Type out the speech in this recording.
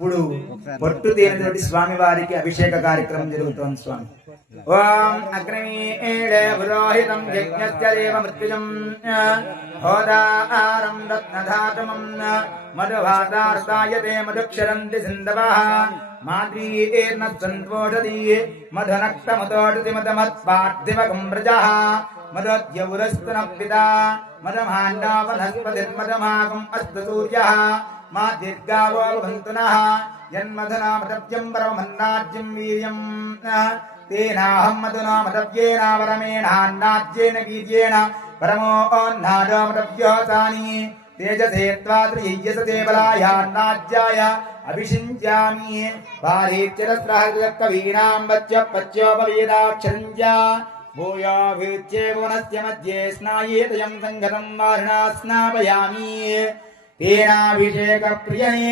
ఇప్పుడు పొట్టు తేనెతోటి స్వామి వారికి అభిషేక కార్యక్రమం జరుగుతోంది. స్వామి ఓం అగ్నిమీడే పురోహితం యజ్ఞస్య దేవ మృత్యుజం హోదారం రత్నధాతమం మధువాతార్తాయతే మధుక్షరంతి సింధవః మాద్రీర్న సంతోషది మధునక్తమతోషతి మధమత్పార్థివకం ప్రజః మదద్యౌరస్తున పితా మదమాండావనస్పతిర్మదమాగం అస్తు సూర్యః మా దీర్ఘావో భవంతునః యన్మధనామతవ్యం పరమన్నాజ్యం వీర్యం తేనాహం మధునామతవ్యేన పరమేణాన్నాజ్యేన వీర్యేణ పరమోన్నాదమతవ్యోసాని తేజసే త్వాత్రియసతే బలాయాన్నాజ్యాయ అభిషించామి పారీత్యరస్రహృతకవీనాం పచ్యోపవేదాక్షరంజా భూయాభిచ్యేవనస్య మధ్యే స్నాయేతయం సంగతం వారిణా స్నాపయామి తేనాభిషేక ప్రియనే